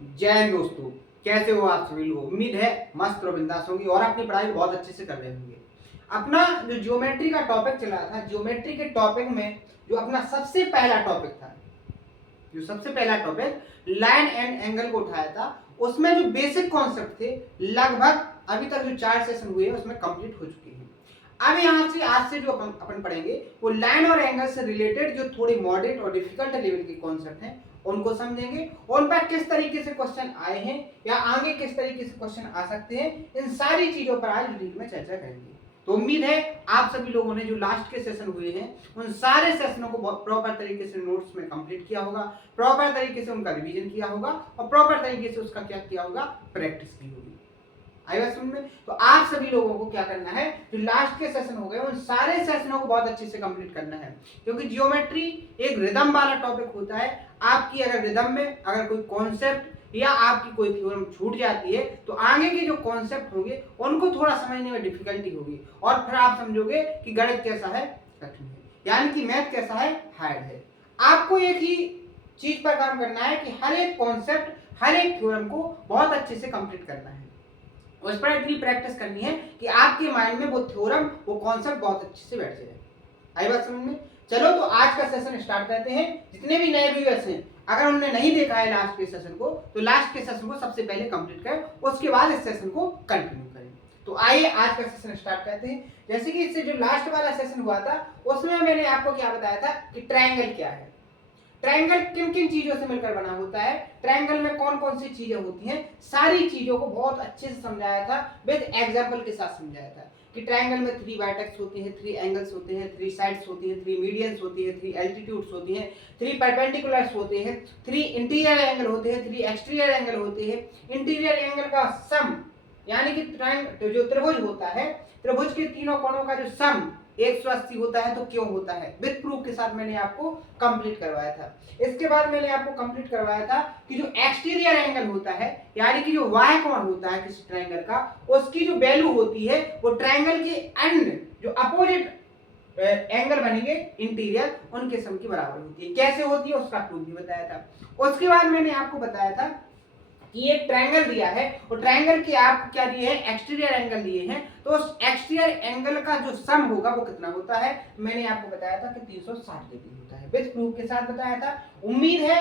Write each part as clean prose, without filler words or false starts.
जय हिंद दोस्तों, कैसे हो आप सभी लोग। उम्मीद है मस्त और बिंदास होंगे और अपनी पढ़ाई बहुत अच्छे से कर रहे होंगे। अपना जो ज्योमेट्री का टॉपिक चला था, ज्योमेट्री के टॉपिक में जो अपना सबसे पहला टॉपिक था, जो सबसे पहला टॉपिक लाइन एंड एंगल को उठाया था, उसमें जो बेसिक कॉन्सेप्ट थे लगभग अभी तक जो 4 सेशन हुए हैं उसमें कंप्लीट हो चुके हैं। अब यहाँ से आज से जो अपन पढ़ेंगे वो लाइन और एंगल से रिलेटेड जो थोड़ी मॉडरेट और डिफिकल्ट लेवल के कॉन्सेप्ट हैं उनको समझेंगे, उन पर किस तरीके से क्वेश्चन आए हैं या आगे किस तरीके से क्वेश्चन आ सकते हैं, इन सारी चीजों पर आज वीडियो में चर्चा करेंगे। तो उम्मीद है आप सभी लोगों ने जो लास्ट के सेशन हुए हैं उन सारे सेशनों को प्रॉपर तरीके से नोट्स में कंप्लीट किया होगा, प्रॉपर तरीके से उनका रिवीजन किया होगा और प्रॉपर तरीके से उसका क्या किया होगा, प्रैक्टिस की होगी। आई बात समझ में? तो आप सभी लोगों को क्या करना है, जो लास्ट के सेशन हो गए उन सारे सेशनों को बहुत अच्छे से कंप्लीट करना है, क्योंकि जियोमेट्री एक रिदम वाला टॉपिक होता है। आपकी अगर रिदम में अगर कोई कॉन्सेप्ट या आपकी कोई थ्योरम छूट जाती है तो आगे के जो कॉन्सेप्ट होंगे उनको थोड़ा समझने में डिफिकल्टी होगी और फिर आप समझोगे कि गणित कैसा है, कठिन है, यानी कि मैथ कैसा है, हार्ड है। आपको एक ही चीज पर काम करना है कि हर एक कॉन्सेप्ट, हर एक थ्योरम को बहुत अच्छे से कंप्लीट करना है, उस पर इतनी प्रैक्टिस करनी है कि आपके माइंड में वो थ्योरम, वो कॉन्सेप्ट बहुत अच्छे से बैठ जाए। आई बात समझ में? चलो तो आज का सेशन स्टार्ट करते हैं। जितने भी नए व्यूअर्स हैं, अगर उन्होंने नहीं देखा है लास्ट के सेशन को, तो लास्ट के सेशन को सबसे पहले कंप्लीट करें, उसके बाद इस सेशन को कंटिन्यू करें। तो आइए आज का सेशन स्टार्ट करते हैं। जैसे कि इससे जो लास्ट वाला सेशन हुआ था उसमें मैंने आपको क्या बताया था कि ट्रायंगल क्या है, ट्रायंगल किन किन चीजों से मिलकर बना होता है, ट्रायंगल में कौन कौन सी चीजें होती हैं, सारी चीजों को बहुत अच्छे से समझाया था, विद एग्जांपल के साथ समझाया था कि ट्रायंगल में 3 वर्टेक्स होती हैं, 3 एंगल्स होते हैं, 3 साइड्स होती हैं, 3 मीडियंस होती हैं, 3 एल्टीट्यूड्स होती हैं, 3 परपेंडिकुलर्स होते हैं, 3 इंटीरियर एंगल होते हैं, 3 एक्सटीरियर एंगल होते हैं। इंटीरियर एंगल का सम यानी कि ट्रायंगल जो त्रिभुज होता है, त्रिभुज के तीनों कोणों का जो सम 180 होता है तो क्यों होता है, विद प्रूफ के साथ मैंने आपको कंप्लीट करवाया था। इसके बाद मैंने आपको कंप्लीट करवाया था कि जो एक्सटीरियर एंगल होता है, यानी कि जो वाय कोण होता है किसी ट्रायंगल का, उसकी जो वैल्यू होती है वो ट्रायंगल के एंड जो अपोजिट एंगल बनेंगे इंटीरियर, उनके सम के बराबर होती है। कैसे होती है उसका प्रूफ भी बताया था। उसके बाद मैंने आपको बताया था कि एक ट्रायंगल दिया है और ट्रायंगल के आप क्या दिए हैं, एक्सटीरियर एंगल दिए हैं, तो उस एक्सटीरियर एंगल का जो सम होगा वो कितना होता है, मैंने आपको बताया था कि 360 डिग्री होता है, विद प्रूफ के साथ बताया था। उम्मीद है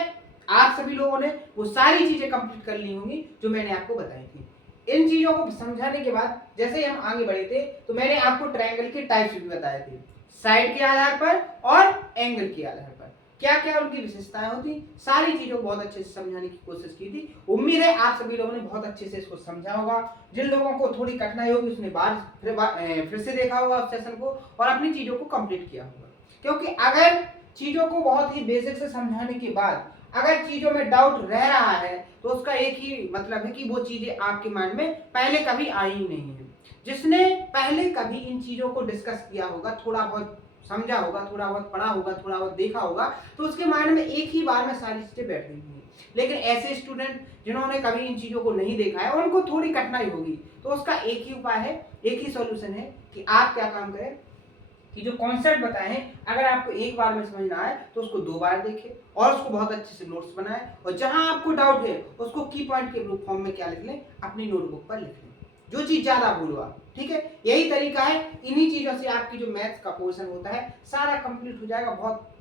आप सभी लोगों ने वो सारी चीजें कंप्लीट कर ली होंगी जो मैंने आपको बताई थी। इन चीजों को समझाने के बाद जैसे ही हम आगे बढ़े थे तो मैंने आपको ट्रायंगल के टाइप्स भी बताए थे, साइड के आधार पर और एंगल के आधार पर क्या क्या उनकी विशेषताएं होती, सारी चीजों को बहुत अच्छे से समझाने की कोशिश की थी। उम्मीद है आप सभी लोगों ने बहुत अच्छे से इसको समझा होगा। जिन लोगों को थोड़ी कठिनाई होगी उसने फिर से देखा होगा उस सेशन को और अपनी चीजों को कंप्लीट किया होगा, क्योंकि अगर चीजों को बहुत ही बेसिक से समझाने के बाद अगर चीजों में डाउट रह रहा है तो उसका एक ही मतलब है कि वो चीजें आपके माइंड में पहले कभी आई ही नहीं है। जिसने पहले कभी इन चीजों को डिस्कस किया होगा, थोड़ा बहुत समझा होगा, थोड़ा बहुत पढ़ा होगा, थोड़ा बहुत देखा होगा, तो उसके माइंड में एक ही बार में सारी चीजें बैठ गई होंगी। लेकिन ऐसे स्टूडेंट जिन्होंने कभी इन चीजों को नहीं देखा है उनको थोड़ी कठिनाई होगी, तो उसका एक ही उपाय है, एक ही सॉल्यूशन है कि आप क्या काम करें कि जो कॉन्सेप्ट बताए हैं अगर आपको एक बार में समझ ना आए तो उसको 2 बार देखें और उसको बहुत अच्छे से नोट्स बनाएं, और जहां आपको डाउट है उसको की पॉइंट के रूप फॉर्म में क्या लिख लें, अपनी नोटबुक पर लिख लें, जो चीज ज्यादा भूलो आप। ठीक है, यही तरीका है। इन्हीं चीजों से आपकी जो मैथ्स का पोर्शन होता है सारा कंप्लीट हो जाएगा। बहुत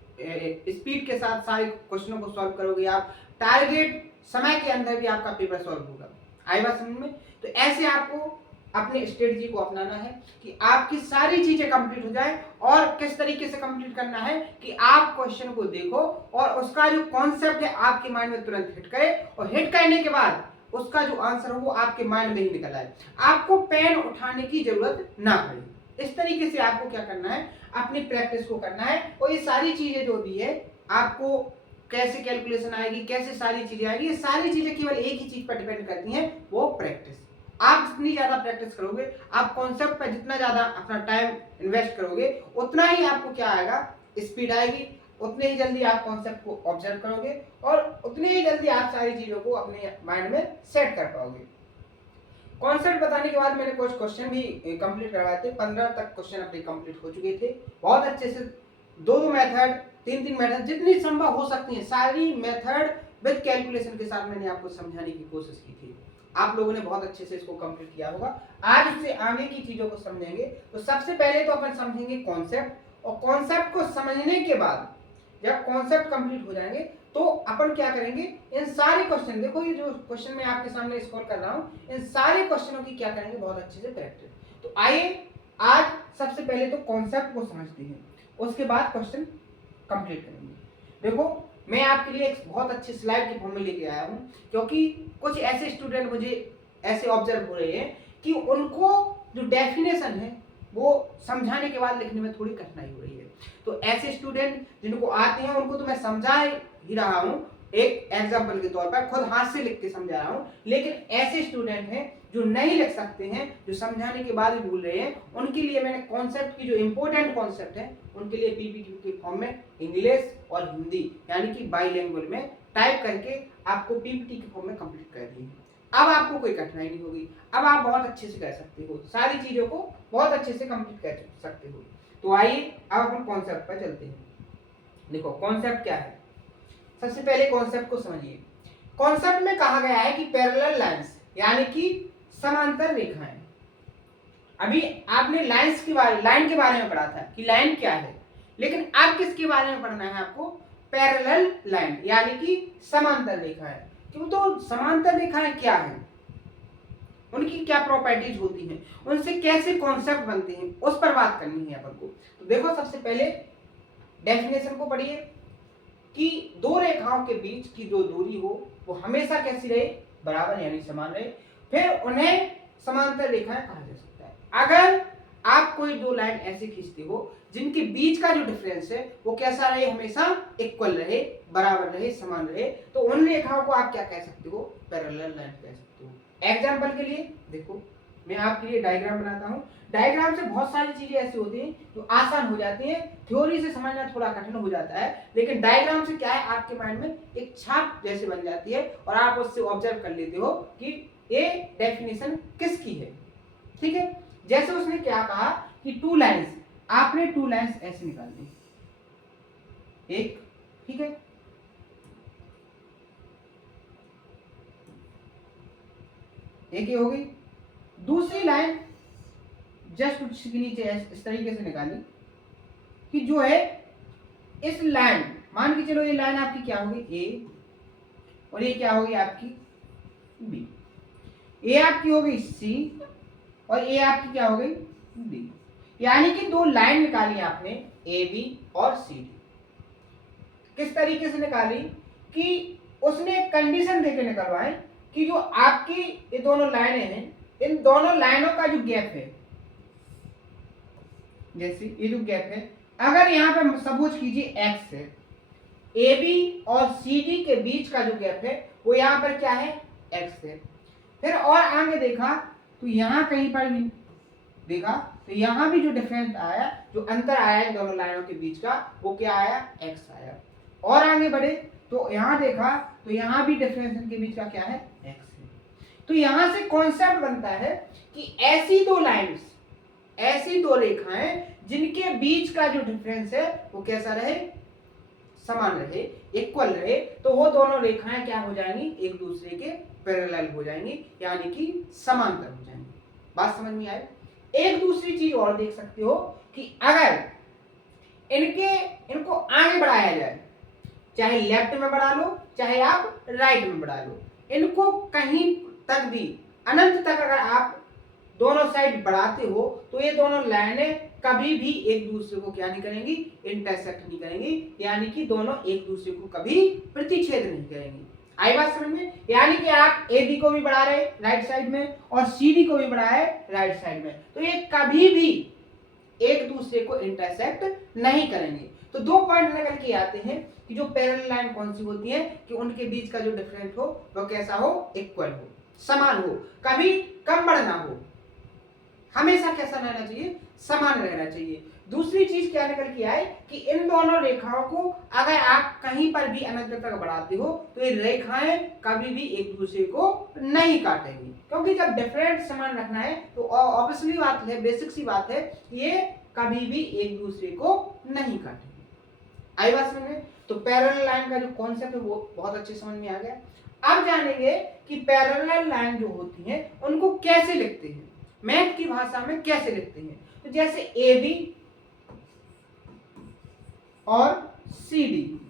स्पीड के साथ सारे क्वेश्चनों को सॉल्व करोगे आप, टारगेट समय के अंदर भी आपका पेपर सॉल्व होगा। आई बात समझ में? तो ऐसे आपको अपने स्ट्रेटजी को अपनाना है कि आपकी सारी चीजें कंप्लीट हो जाए, और किस तरीके से कंप्लीट करना है कि आप क्वेश्चन को देखो और उसका जो कॉन्सेप्ट है आपके माइंड में तुरंत हिट करे, और हिट करने के बाद उसका जो आंसर हो वो आपके माइंड में ही निकल आए, आपको पेन उठाने की जरूरत ना पड़े। इस तरीके से आपको क्या करना है, अपनी प्रैक्टिस को करना है। और ये सारी चीजें जो दी है आपको, कैसे कैलकुलेशन आएगी, कैसे सारी चीजें आएगी, ये सारी चीजें केवल एक ही चीज पर डिपेंड करती हैं, वो प्रैक्टिस। आप जितनी ज्यादा प्रैक्टिस करोगे, आप कॉन्सेप्ट पर जितना ज्यादा अपना टाइम इन्वेस्ट करोगे, उतना ही आपको क्या आएगा, स्पीड आएगी, उतने ही जल्दी आप कॉन्सेप्ट को ऑब्जर्व करोगे और उतनी ही जल्दी आप सारी चीजों को अपने माइंड में सेट कर पाओगे। कॉन्सेप्ट बताने के बाद मैंने कुछ क्वेश्चन भी कंप्लीट करवाए थे, 15 तक क्वेश्चन अपने कंप्लीट हो चुके थे। बहुत अच्छे से 2 मेथड, 3 मेथड, जितनी संभव हो सकती है सारी मेथड विद कैलकुलेशन के साथ मैंने आपको समझाने की कोशिश की थी। आप लोगों ने बहुत अच्छे से इसको कंप्लीट किया होगा। आज इससे आगे की चीजों को समझेंगे। तो सबसे पहले तो अपन समझेंगे कॉन्सेप्ट, और कॉन्सेप्ट को समझने के बाद जब कॉन्सेप्ट कंप्लीट हो जाएंगे तो अपन क्या करेंगे, इन सारे क्वेश्चन, देखो ये जो क्वेश्चन मैं आपके सामने स्क्रॉल कर रहा हूँ, इन सारे क्वेश्चनों की क्या करेंगे, बहुत अच्छे से प्रैक्टिस। तो आइए आज सबसे पहले तो कॉन्सेप्ट को समझते हैं, उसके बाद क्वेश्चन कंप्लीट करेंगे। देखो मैं आपके लिए एक बहुत अच्छी स्लाइड की फॉर्म में लेके आया हूँ, क्योंकि कुछ ऐसे स्टूडेंट मुझे ऐसे ऑब्जर्व हो रहे हैं कि उनको जो डेफिनेशन है वो समझाने के बाद लिखने में थोड़ी कठिनाई हो रही है। तो ऐसे स्टूडेंट जिनको आते हैं उनको तो मैं समझा ही रहा हूँ, एक एग्जाम्पल के तौर पर खुद हाथ से लिख के समझा रहा हूँ, लेकिन ऐसे स्टूडेंट हैं जो नहीं लिख सकते हैं, जो समझाने के बाद ही भूल रहे हैं, उनके लिए मैंने कॉन्सेप्ट की जो इंपॉर्टेंट कॉन्सेप्ट है उनके लिए पीपीटी के फॉर्म में इंग्लिश और हिंदी यानी कि बाईलैंग्वेज में टाइप करके आपको पीपीटी के फॉर्म में कंप्लीट कर दी। अब आपको कोई कठिनाई नहीं होगी, अब आप बहुत अच्छे से कर सकते हो, सारी चीजों को बहुत अच्छे से कंप्लीट कर सकते हो। तो आइए अब अपन कॉन्सेप्ट पर चलते हैं। देखो कॉन्सेप्ट क्या है, सबसे पहले कॉन्सेप्ट को समझिए। कॉन्सेप्ट में कहा गया है कि पैरेलल लाइंस यानी कि समांतर रेखाएं। अभी आपने लाइन के बारे में पढ़ा था कि लाइन क्या है, लेकिन अब किसके बारे में पढ़ना है आपको, पैरेलल लाइन यानी कि समांतर रेखाएं। क्यों, तो समांतर रेखाएं क्या है, उनकी क्या प्रॉपर्टीज होती हैं, उनसे कैसे कॉन्सेप्ट बनते हैं, उस पर बात करनी है अपन को। तो देखो सबसे पहले डेफिनेशन को पढ़िए कि दो रेखाओं के बीच की जो दूरी हो वो हमेशा कैसी रहे, बराबर यानी समान रहे, फिर उन्हें समांतर रेखाएं कहा जा सकता है। अगर आप कोई दो लाइन ऐसे खींचते हो जिनके बीच का जो डिफरेंस है वो कैसा रहे, हमेशा इक्वल रहे, बराबर रहे, समान रहे, तो उन रेखाओं को आप क्या कह सकते हो, पैरेलल लाइन कह सकते हो। एग्जाम्पल के लिए देखो मैं आपके लिए डायग्राम बनाता हूँ। डायग्राम से बहुत सारी चीजें ऐसी होती हैं जो आसान हो जाती हैं, थ्योरी से समझना थोड़ा कठिन हो जाता है, लेकिन डायग्राम से क्या है, आपके माइंड में एक छाप जैसे बन जाती है और आप उससे ऑब्जर्व कर लेते हो कि ये डेफिनेशन किसकी है। ठीक है, जैसे उसने क्या कहा कि टू लाइंस, आपने टू लाइंस ऐसे निकाल दी, एक, ठीक है, एक ये हो गई। दूसरी लाइन जस्ट उसके नीचे इस तरीके से निकाली कि जो है इस लाइन, मान के चलो ये लाइन आपकी क्या होगी, ए, और ये क्या होगी आपकी बी, ए आपकी हो गई सी और ए आपकी क्या हो गई डी। यानी कि दो लाइन निकाली आपने ए बी और सी डी। किस तरीके से निकाली कि उसने एक कंडीशन देके निकलवाए कि जो आपकी ये दोनों लाइनें हैं, इन दोनों लाइनों का जो गैप है, जैसे ये जो गैप है, अगर यहाँ पे सपोज कीजिए x है, ए बी और सी डी के बीच का जो गैप है वो यहाँ पर क्या है, x है। फिर और आगे देखा तो यहाँ कहीं पर भी देखा तो यहाँ भी जो डिफरेंस आया, जो अंतर आया इन दोनों लाइनों के बीच का, वो क्या आया, x आया। और आगे बढ़े तो यहाँ देखा तो यहाँ भी डिफरेंस इनके बीच का क्या है, x है। तो यहाँ से कॉन्सेप्ट बनता है कि ऐसी दो लाइन्स, ऐसी दो रेखाएं जिनके बीच का जो डिफरेंस है वो कैसा रहे, समान रहे, इक्वल रहे, तो वो दोनों रेखाएं क्या हो जाएंगी, एक दूसरे के पैरेलल हो जाएंगी, यानी कि समांतर हो जाएंगी। बात समझ में आए। एक दूसरी चीज और देख सकते हो कि अगर इनको आगे बढ़ाया जाए, चाहे लेफ्ट में बढ़ा लो चाहे आप राइट में बढ़ा लो, इनको कहीं तक भी अनंत तक अगर आप दोनों साइड बढ़ाते हो तो ये दोनों लाइनें कभी भी एक दूसरे को क्या नहीं करेंगी, इंटरसेक्ट नहीं करेंगी, यानी कि दोनों एक दूसरे को कभी प्रतिच्छेद नहीं करेंगी। आई बात समझ में। यानी कि आप ए बी को भी बढ़ा रहे राइट साइड में और सी डी को भी बढ़ा है राइट साइड में, तो ये कभी भी एक दूसरे को इंटरसेक्ट नहीं करेंगे। तो दो पॉइंट निकल के आते हैं कि जो पैरेलल लाइन कौन सी होती है कि उनके बीच का जो डिफरेंस हो वो कैसा हो, इक्वल हो, समान हो, कभी कम बढ़ ना हो, हमेशा कैसा रहना चाहिए, समान रहना चाहिए। दूसरी चीज क्या निकल के आए कि इन दोनों रेखाओं को अगर आप कहीं पर भी अनंत तक बढ़ाते हो तो ये रेखाएं कभी भी एक दूसरे को नहीं काटेंगी, क्योंकि जब डिफरेंट समान रखना है तो ऑब्वियसली बात है, बेसिक सी बात है, ये कभी भी एक दूसरे को नहीं काटेंगे। आई बात समझ में। तो पैरेलल लाइन का जो कॉन्सेप्ट है वो बहुत अच्छे समझ में आ गया। अब जानेंगे कि पैरेलल लाइन जो होती है उनको कैसे लिखते हैं, मैथ की भाषा में कैसे लिखते हैं। तो जैसे ए बी और सी डी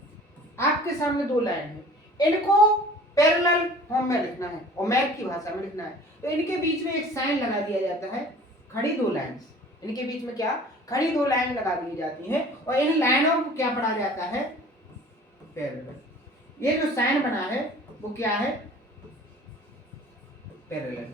आपके सामने दो लाइन है, इनको पैरेलल फॉर्म में लिखना है और मैथ की भाषा में लिखना है। तो इनके बीच में एक साइन लगा दिया जाता है, खड़ी दो लाइंस, इनके बीच में क्या खड़ी दो लाइन लगा दी जाती हैं और इन लाइनों को क्या पढ़ा जाता है, पैरेलल। ये जो साइन बना है वो क्या है, पैरेलल।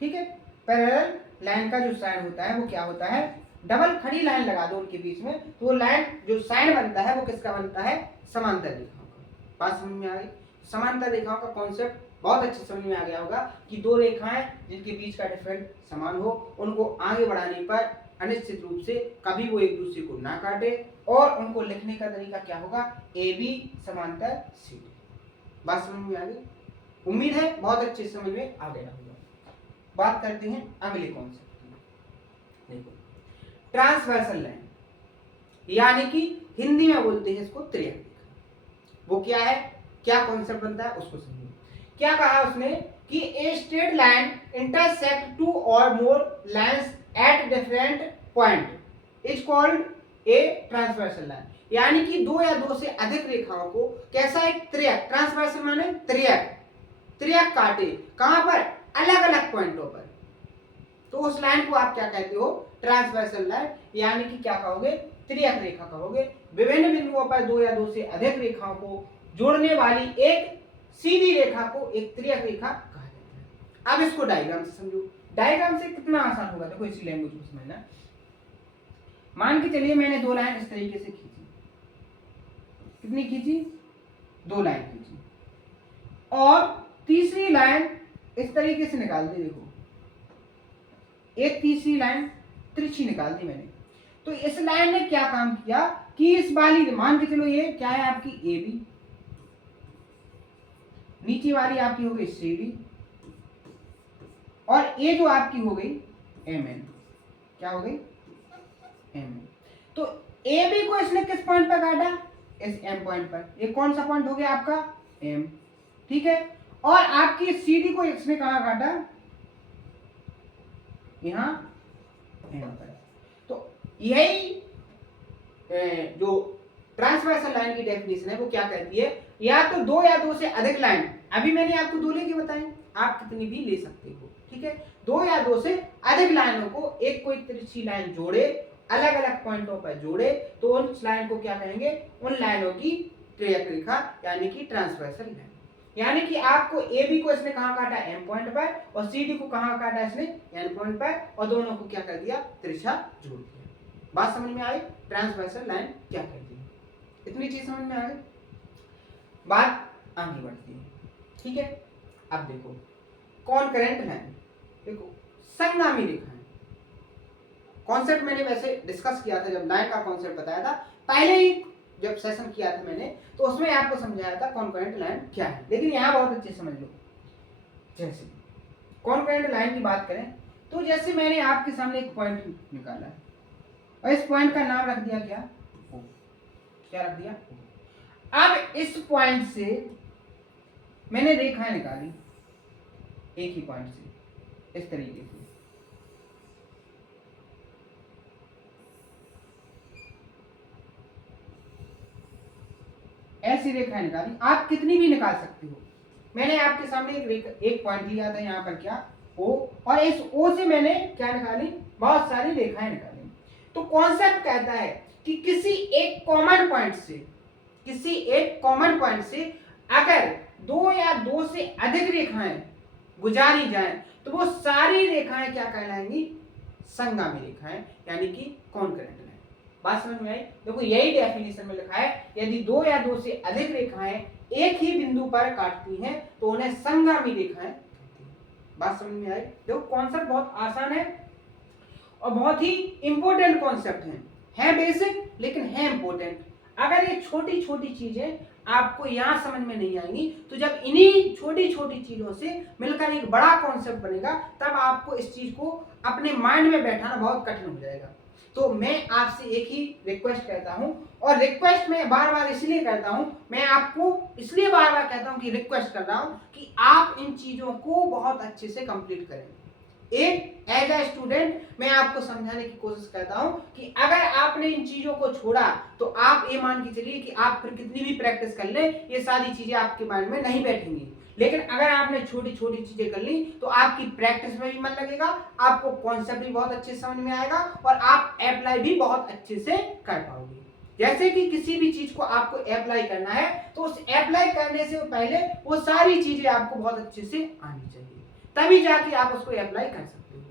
ठीक है, पैरेलल लाइन का जो साइन होता है वो क्या होता है, डबल खड़ी लाइन लगा दो उनके बीच में, तो वो लाइन जो साइन बनता है वो किसका बनता है, समांतर रेखाओं का। बात समझ में आ गई। समांतर रेखाओं का कॉन्सेप्ट बहुत अच्छे समझ में आ गया होगा कि दो रेखाएं जिनके बीच का डिफरेंस समान हो, उनको आगे बढ़ाने पर अनिश्चित रूप से कभी वो एक दूसरे को ना काटे, और उनको लिखने का तरीका क्या होगा, ए बी समांतर सी डी। बात समझ में आ गई, उम्मीद है बहुत अच्छे समझ में आ गया होगा। बात करते हैं अगले कॉन्सेप्ट की। देखो, ट्रांसवर्सल लाइन, यानी कि हिंदी में बोलते हैं इसको त्रियक रेखा। वो क्या है, क्या कॉन्सेप्ट बनता है उसको समझो। क्या कहा उसने कि a straight line intersect two or more lines at different point is called a transversal line, यानी कि दो या दो से अधिक रेखाओं को कैसा एक त्रियक, ट्रांसवर्सल माने त्रियक, त्रियक काटे कहां पर, अलग अलग पॉइंटों पर, तो उस लाइन को आप क्या कहते हो, ट्रांसवर्सल लाइन, यानी कि क्या कहोगे, त्रियक रेखा कहोगे। विभिन्न बिंदुओं पर दो या दो से अधिक रेखाओं को जोड़ने वाली एक सीधी रेखा को एक त्रियक रेखा कहा जाता है। अब इसको डायग्राम से समझो, डायग्राम से कितना आसान होगा, देखो इसी लैंग्वेज में समझना। मान के चलिए मैंने दो लाइन इस तरीके से खींची, कितनी खींची, दो लाइन खींची, और तीसरी लाइन इस तरीके से निकाल दी। देखो एक तीसरी लाइन तिरछी निकाल दी मैंने, तो इस लाइन ने क्या काम किया कि इस वाली, मान के चलो ये क्या है आपकी ए बी, नीचे वाली आपकी हो गई सी डी, और ये जो आपकी हो गई एम एन, क्या हो गई एम एन। तो ए बी को इसने किस पॉइंट पर काटा, इस एम पॉइंट पर, ये कौन सा पॉइंट हो गया आपका एम, ठीक है। और आपकी सी डी को इसने कहां काटा, यहां एम पर। तो यही जो ट्रांसवर्सल लाइन की डेफिनेशन है वो क्या कहती है, या तो दो या दो से अधिक लाइन, अभी मैंने आपको दो लेके बताई, आप कितनी भी ले सकते हो, ठीक है। दो या दो से अधिक लाइनों को एक कोई तिरछी लाइन जोड़े, अलग अलग पॉइंटों पर जोड़े, तो उन लाइन को क्या कहेंगे, उन लाइनों की त्रियक रेखा, यानी कि ट्रांसवर्सल लाइन। यानी कि आपको ए बी को इसने कहां काटा, एम पॉइंट पर, और सी डी को कहां काटा इसने, एन पॉइंट पर, और दोनों को क्या कर दिया, तिरछा जोड़ दिया। बात समझ में आई, ट्रांसवर्सल लाइन क्या कहती है, इतनी चीज समझ में आ गई। बात आगे बढ़ती है, ठीक है। अब देखो कॉन्करेंट लाइन, देखो संगामी रेखाएं, कॉन्सेप्ट मैंने वैसे डिस्कस किया था जब लाइन का कॉन्सेप्ट बताया था, पहले ही जब सेशन किया था मैंने, तो उसमें आपको समझाया था कॉन्करेंट लाइन क्या है, लेकिन यहाँ बहुत अच्छे समझ लो। जैसे कॉन्करेंट लाइन की बात करें तो जैसे मैंने आपके सामने एक पॉइंट निकाला है और इस पॉइंट का नाम रख दिया क्या, ओ, क्या रख दिया। अब इस पॉइंट से मैंने रेखाएं निकाली एक ही पॉइंट से, इस तरीके से, ऐसी रेखाएं निकाली, आप कितनी भी निकाल सकते हो। मैंने आपके सामने एक पॉइंट लिया था यहाँ पर क्या, ओ, और इस ओ से मैंने क्या निकाली, बहुत सारी रेखाएं निकाली। तो कॉन्सेप्ट कहता है कि किसी एक कॉमन पॉइंट से, किसी एक कॉमन पॉइंट से अगर दो या दो से अधिक रेखाएं गुजारी जाएं तो वो सारी रेखाएं क्या कहलाएंगी, संगामी रेखाएं, यानी कि कॉन्करेंट लाइन। बात समझ में आई। देखो यही डेफिनेशन में लिखा है, यदि दो या दो से अधिक रेखाएं एक ही बिंदु पर काटती हैं तो उन्हें संगामी रेखाएं कहते हैं। बात समझ में आई। देखो कॉन्सेप्ट बहुत आसान है और बहुत ही इंपॉर्टेंट कॉन्सेप्ट है बेसिक लेकिन है इंपॉर्टेंट। अगर ये छोटी छोटी चीजें आपको यहाँ समझ में नहीं आएंगी तो जब इन्हीं छोटी छोटी चीजों से मिलकर एक बड़ा कॉन्सेप्ट बनेगा तब आपको इस चीज को अपने माइंड में बैठाना बहुत कठिन हो जाएगा। तो मैं आपसे एक ही रिक्वेस्ट करता हूं, और रिक्वेस्ट मैं बार बार इसलिए करता हूं, मैं आपको इसलिए बार बार कहता हूं कि रिक्वेस्ट कर रहा हूं कि आप इन चीजों को बहुत अच्छे से कंप्लीट करें। एक एज ए स्टूडेंट मैं आपको समझाने की कोशिश करता हूं कि अगर आपने इन चीजों को छोड़ा तो आप ये मान के चलिए कि आप फिर कितनी भी प्रैक्टिस कर ले, ये सारी चीजें आपके माइंड में नहीं बैठेंगी। लेकिन अगर आपने छोटी छोटी चीजें कर ली तो आपकी प्रैक्टिस में भी मन लगेगा, आपको कॉन्सेप्ट भी बहुत अच्छे से समझ में आएगा और आप अप्लाई भी बहुत अच्छे से कर पाओगे। जैसे कि किसी भी चीज को आपको अप्लाई करना है तो उस अप्लाई करने से पहले वो सारी चीजें आपको बहुत अच्छे से आनी चाहिए, तभी जाके आप उसको अप्लाई कर सकते हो।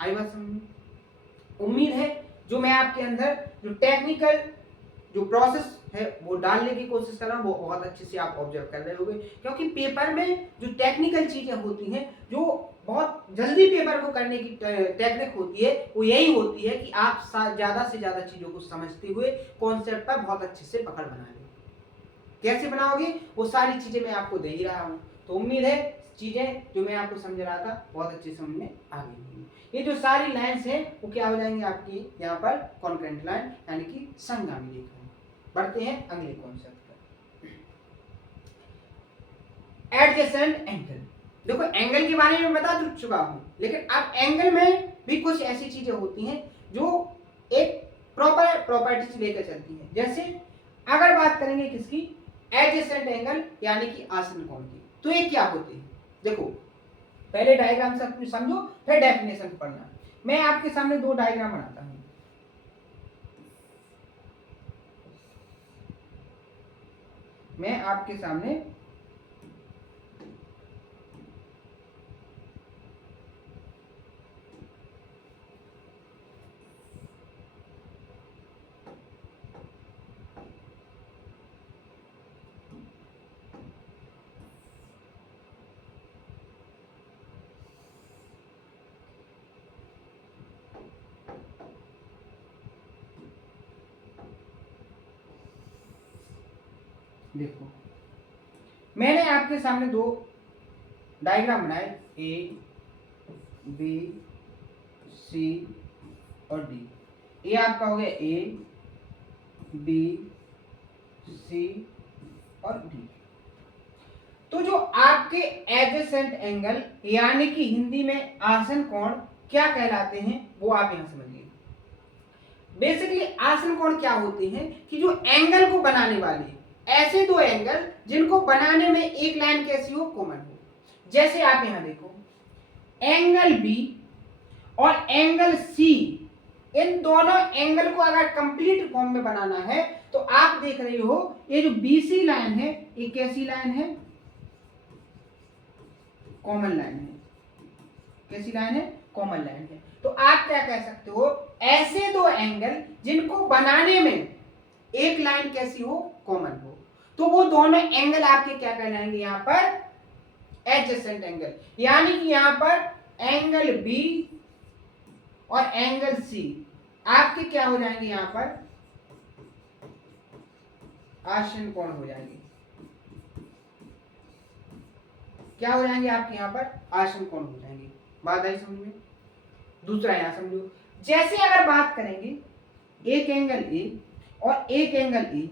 आई बात समझ में? उम्मीद है जो मैं आपके अंदर जो टेक्निकल जो प्रोसेस है वो डालने की कोशिश कर रहा हूँ वो बहुत अच्छे से आप ऑब्जर्व कर रहे होंगे, क्योंकि पेपर में जो टेक्निकल चीजें होती हैं, जो बहुत जल्दी पेपर को करने की टेक्निक होती है, वो यही होती है कि आप ज्यादा से ज्यादा चीजों को समझते हुए कॉन्सेप्ट पर बहुत अच्छे से पकड़ बना लें। कैसे बनाओगे वो सारी चीजें मैं आपको दे ही रहा हूँ, तो उम्मीद है चीजें जो मैं आपको समझ रहा था बहुत अच्छे समझ में आ गई होंगी। ये जो सारी लाइंस हैं वो क्या हो जाएंगी आपकी यहाँ पर कॉन्करेंट लाइन यानी कि संगामी रेखा। बढ़ते हैं अगले कॉन्सेप्ट पर, एडजेसेंट एंगल। देखो एंगल के बारे में बता चुका हूं, लेकिन अब एंगल में भी कुछ ऐसी चीजें होती हैं जो एक प्रॉपर प्रॉपर्टीज लेकर चलती हैं। जैसे अगर बात करेंगे किसकी, एडजेसेंट एंगल यानी कि आसन कोण की, तो ये क्या होते हैं? देखो पहले डायग्राम से समझो फिर डेफिनेशन पढ़ना। मैं आपके सामने दो डायग्राम बनाता हूं। मैं आपके सामने देखो मैंने आपके सामने दो डायग्राम बनाए, ए बी सी और डी। ये आपका हो गया ए बी सी और डी। तो जो आपके एडजेसेंट एंगल यानी कि हिंदी में आसन कोण क्या कहलाते हैं वो आप यहां समझिए। बेसिकली आसन कोण क्या होते हैं कि जो एंगल को बनाने वाले ऐसे दो एंगल जिनको बनाने में एक लाइन कैसी हो, कॉमन हो। जैसे आप यहां देखो एंगल बी और एंगल सी, इन दोनों एंगल को अगर कंप्लीट फॉर्म में बनाना है तो आप देख रहे हो ये जो बीसी लाइन है ये कैसी लाइन है, कॉमन लाइन है। कैसी लाइन है, कॉमन लाइन है। तो आप क्या कह सकते हो, ऐसे दो एंगल जिनको बनाने में एक लाइन कैसी हो, कॉमन हो, तो वो दोनों एंगल आपके क्या कहलाएंगे यहाँ पर, एडजेसेंट एंगल। यानी कि यहाँ पर एंगल बी और एंगल सी आपके क्या हो जाएंगे, यहाँ पर आसन कोण हो जाएंगे। क्या हो जाएंगे आपके यहाँ पर, आसन कोण हो जाएंगे। बात आई समझ में? दूसरा यहां समझो, जैसे अगर बात करेंगे एक एंगल ए और एक एंगल ए,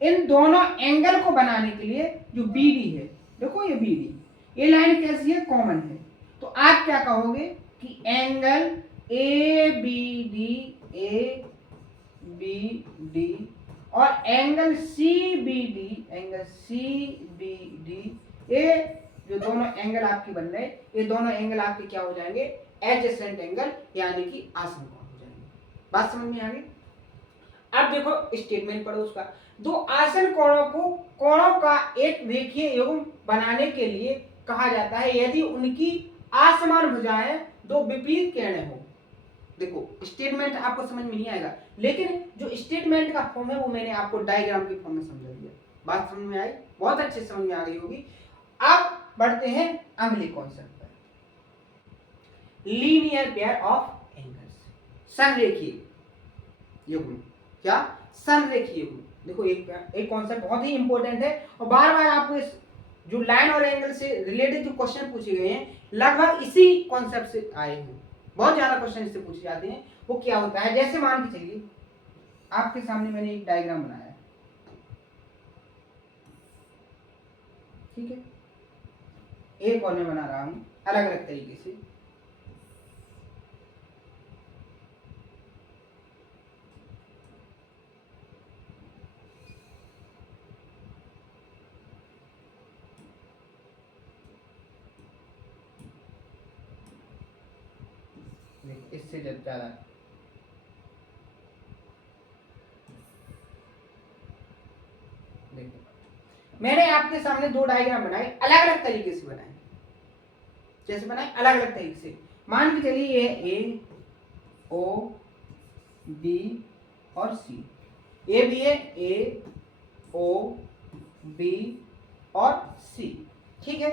इन दोनों एंगल को बनाने के लिए जो बी डी है, देखो ये बी डी, ये लाइन कैसी है, कॉमन है। तो आप क्या कहोगे कि एंगल ए बी डी और एंगल सी बी डी, ये जो दोनों एंगल आपके बन रहे, ये दोनों एंगल आपके क्या हो जाएंगे, एडजेसेंट एंगल यानी कि आसन कोण हो जाएंगे। बात समझ में आ गई? अब देखो स्टेटमेंट पढ़ो उसका। दो आसन कोणों का एक रेखीय युग्म बनाने के लिए कहा जाता है यदि उनकी असमान भुजाएं दो विपरीत किरणें हो। देखो स्टेटमेंट आपको समझ में नहीं आएगा, लेकिन जो स्टेटमेंट का फॉर्म है वो मैंने आपको डायग्राम के फॉर्म में समझा दिया। बात समझ में आई? बहुत अच्छे समझ में आ गई होगी। अब बढ़ते हैं अगले कॉन्सेप्ट पर, लीनियर पेयर ऑफ एंगल्स, संरेखीय युग्म। क्या, संरेखीय युग्म। देखो एक कॉन्सेप्ट बहुत ही इंपॉर्टेंट है और बार बार आपको इस जो लाइन और एंगल से रिलेटेड जो क्वेश्चन पूछे गए हैं लगभग इसी कॉन्सेप्ट से आए हैं। बहुत ज्यादा क्वेश्चन इससे पूछे जाते हैं, वो क्या होता है। जैसे मान के चलिए आपके सामने मैंने एक डायग्राम बनाया है, ठीक है, एक और मैं बना रहा हूं अलग अलग तरीके से। इससे ज्यादा देखो, मैंने आपके सामने दो डायग्राम बनाए, अलग अलग तरीके से बनाए। जैसे बनाए अलग अलग तरीके से, मान के चलिए ये ए ओ बी और सी, ये भी है ए ओ बी और सी, ठीक है।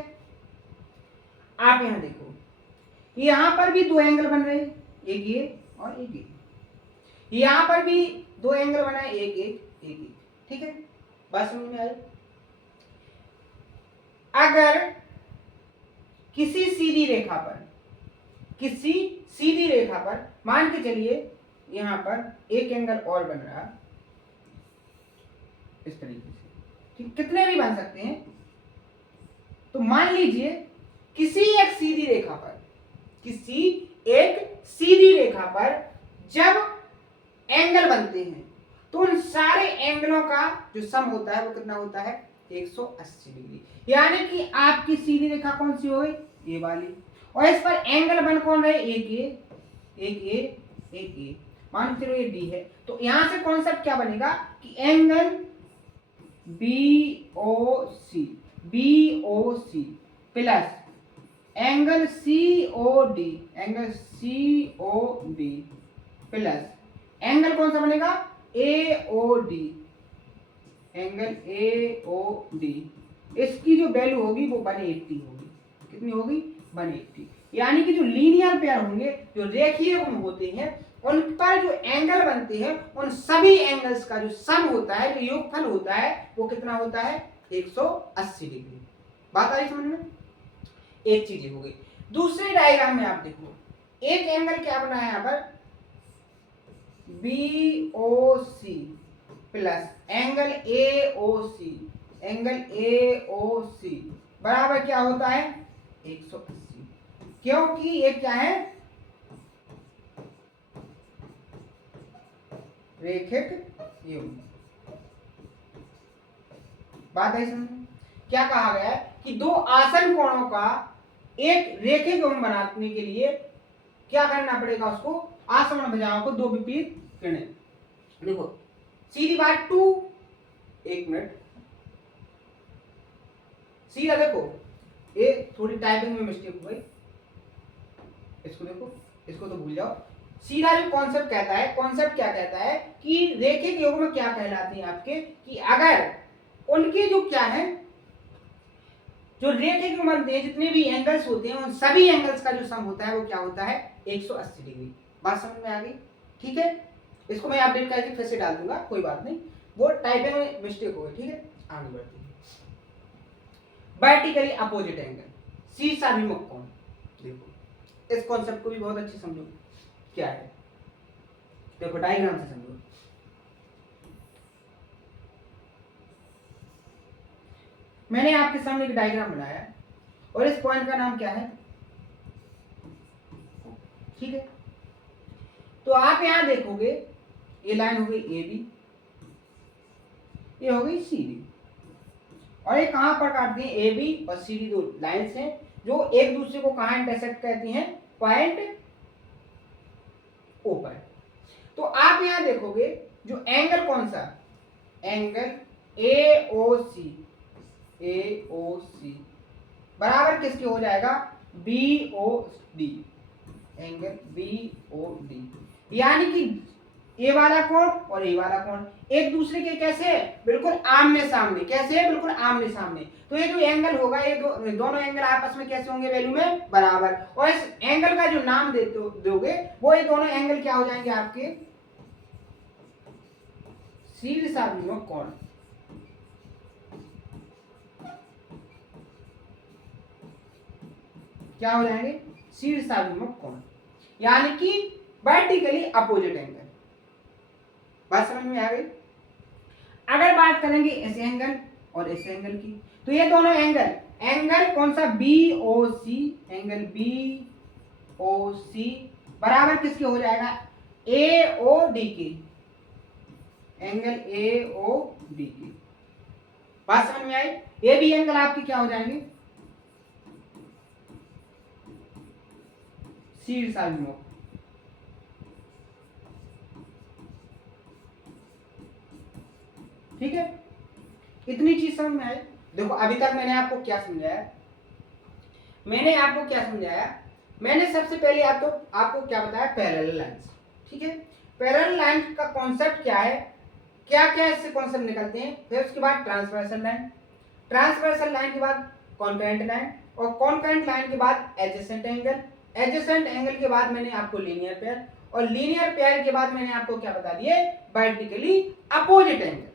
आप यहां देखो, यहां पर भी दो एंगल बन रहे हैं, एक ये और एक ये। यहां पर भी दो एंगल बनाए, एक एक एक एक, ठीक है। बात समझ में आई। अगर किसी सीधी रेखा पर, किसी सीधी रेखा पर मान के चलिए यहां पर एक एंगल और बन रहा है इस तरीके से, ठीक, कितने भी बन सकते हैं। तो मान लीजिए किसी एक सीधी रेखा पर, किसी एक सीधी रेखा पर जब एंगल बनते हैं तो उन सारे एंगलों का जो सम होता है वो कितना होता है, 180 डिग्री। यानी कि आपकी सीधी रेखा कौन सी हो गई, ये वाली, और इस पर एंगल बन कौन रहे, एक ए एक ए एक ए, मान चलो ये डी है। तो यहां से कॉन्सेप्ट क्या बनेगा कि angle B O C plus angle C O D plus angle कौन सा बनेगा, A O D, angle A O D, इसकी जो वैल्यू होगी वो 180 होगी। कितनी होगी, 180। यानी कि जो लीनियर पेयर होंगे, जो रेखीय गुण होते हैं, उन पर जो एंगल बनते हैं उन सभी एंगल्स का जो सम होता है, जो योगफल होता है, वो कितना होता है, 180 डिग्री। बात आई समझ में। एक चीज हो गई। दूसरे डायग्राम में आप देखो, एक एंगल क्या बना है यहां पर, B O C plus angle A O C बराबर क्या होता है, 180। क्योंकि ये क्या है, रेखिक युग्म। बात है समझ। क्या कहा गया है कि दो आसन कोणों का एक रेखिक युग्म बनाने के लिए क्या करना पड़ेगा, उसको आसमान भुजाओं को दो विपरीत किरणें। देखो सीधी बात टू, एक मिनट, सीधा देखो, ये थोड़ी टाइपिंग में मिस्टेक हो गई, इसको देखो, इसको तो भूल जाओ। सीधा जो कॉन्सेप्ट कहता है, कॉन्सेप्ट क्या कहता है कि रेखिक युग्म क्या कहलाते हैं आपके, कि अगर उनके जो क्या है, जो रेखिक युग्म बनते हैं, जितने भी एंगल्स होते हैं, उन सभी एंगल्स का जो सम होता है वो क्या होता है, 180 डिग्री। बात समझ में आ गई, ठीक है। इसको मैं अपडेट करके फिर से डाल दूंगा, कोई बात नहीं, वो टाइपिंग में मिस्टेक हो गई, ठीक है। आगे बढ़ते हैं। वर्टिकली अपोजिट एंगल, शीर्षाभिमुख कोण। देखो इस कॉन्सेप्ट को भी बहुत अच्छे समझो क्या है, देखो डायग्राम से समझो। मैंने आपके सामने एक डायग्राम बनाया और इस पॉइंट का नाम क्या है, ठीक है। तो आप यहां देखोगे, ये लाइन हो गई ए बी, ये हो गई सी डी, और ये कहां पर काटती है, ए बी और सी डी दो लाइन्स हैं जो एक दूसरे को कहां इंटरसेक्ट करती हैं, पॉइंट ओ पर। तो आप यहां देखोगे जो एंगल कौन सा, एंगल ए ओ सी बराबर किसके हो जाएगा, B O D, angle B O D. यानी कि ये वाला कोण और ये वाला कोण एक दूसरे के कैसे, बिल्कुल आमने सामने, कैसे, बिल्कुल आमने सामने। तो ये जो एंगल होगा, ये दोनों एंगल आपस में कैसे होंगे, वैल्यू में बराबर। और इस एंगल का जो नाम दोगे, वो ये दोनों एंगल क्या हो जाएंगे आपके, शीर्षाभिमुख कोण। क्या हो जाएंगे, शीर्षाभिमुख कोण। यानी कि वर्टिकली अपोजिट एंगल। बात समझ में आ गई। अगर बात करेंगे इस एंगल और इस एंगल की, तो ये दोनों एंगल कौन सा, बी ओ सी, एंगल बी ओ सी बराबर किसके हो जाएगा, ए ओ डी के, एंगल ए ओ डी के। बात समझ में आई। ये भी एंगल आपके क्या हो जाएंगे, शीर्ष अभिमुख। ठीक है, इतनी चीज समझ में आई। देखो अभी तक मैंने आपको क्या समझाया, मैंने सबसे पहले आपको क्या बताया, पैरेलल लाइंस। ठीक है, पैरेलल लाइन का कॉन्सेप्ट क्या है, क्या क्या इससे कॉन्सेप्ट निकलते हैं। फिर उसके बाद ट्रांसवर्सल लाइन, ट्रांसवर्सल लाइन के बाद कॉन्करेंट लाइन, और कॉन्करेंट लाइन के बाद एडजेसेंट एंगल, एडजेसेंट एंगल के बाद मैंने आपको लीनियर पेयर, और लीनियर पेयर के बाद मैंने आपको क्या बता दिए, वर्टिकली अपोजिट एंगल।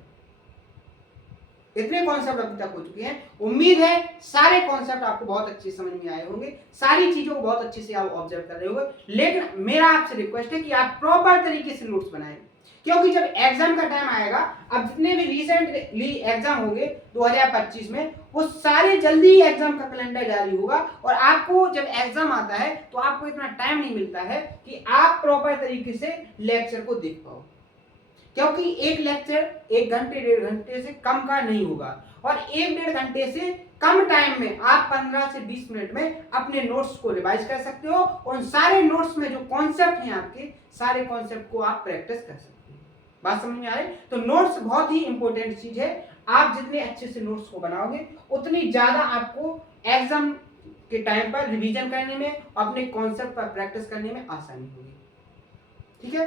इतने कॉन्सेप्ट अभी तक हो चुके हैं। उम्मीद है सारे कॉन्सेप्ट आपको बहुत अच्छे समझ में आए होंगे, सारी चीजों को बहुत अच्छे से आप ऑब्जर्व कर रहे होंगे। लेकिन मेरा आपसे रिक्वेस्ट है कि आप प्रॉपर तरीके से नोट्स बनाएं, क्योंकि जब एग्जाम का टाइम आएगा, अब जितने भी रिसेंटली एग्जाम होंगे 2025 में, वो सारे जल्दी एग्जाम का कैलेंडर जारी होगा, और आपको जब एग्जाम आता है तो आपको इतना टाइम नहीं मिलता है कि आप प्रॉपर तरीके से लेक्चर को देख पाओ, क्योंकि एक लेक्चर 1 घंटे 1.5 घंटे से कम का नहीं होगा, और 1-1.5 घंटे से कम टाइम में आप 15 से 20 मिनट में अपने नोट्स को रिवाइज कर सकते हो, और उन सारे नोट्स में जो कॉन्सेप्ट हैं आपके, सारे कॉन्सेप्ट को आप प्रैक्टिस कर सकते हो। बात समझ में आ रही। तो नोट्स बहुत ही इंपॉर्टेंट चीज है। आप जितने अच्छे से नोट्स को बनाओगे, उतनी ज्यादा आपको एग्जाम के टाइम पर रिवीजन करने में, अपने कॉन्सेप्ट पर प्रैक्टिस करने में आसानी होगी। ठीक है,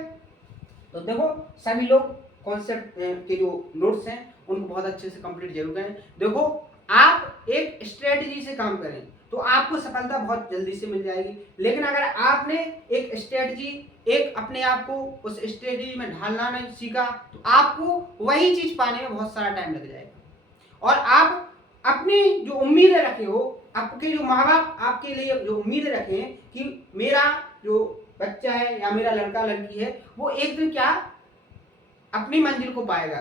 तो देखो सभी लोग कॉन्सेप्ट के जो नोट्स हैं उनको बहुत अच्छे से कंप्लीट जरूर करें। देखो आप एक स्ट्रेटजी से काम करें तो आपको सफलता बहुत जल्दी से मिल जाएगी, लेकिन अगर आपने एक स्ट्रेटजी, एक अपने आप को उस स्ट्रेटजी में ढालना नहीं सीखा, तो आपको वही चीज पाने में बहुत सारा टाइम लग जाएगा। और आप अपनी जो उम्मीदें रखे हो, आपके जो माँ बाप आपके लिए जो उम्मीदें रखे हैं कि मेरा जो बच्चा है या मेरा लड़का लड़की है वो एक दिन क्या अपनी मंजिल को पाएगा,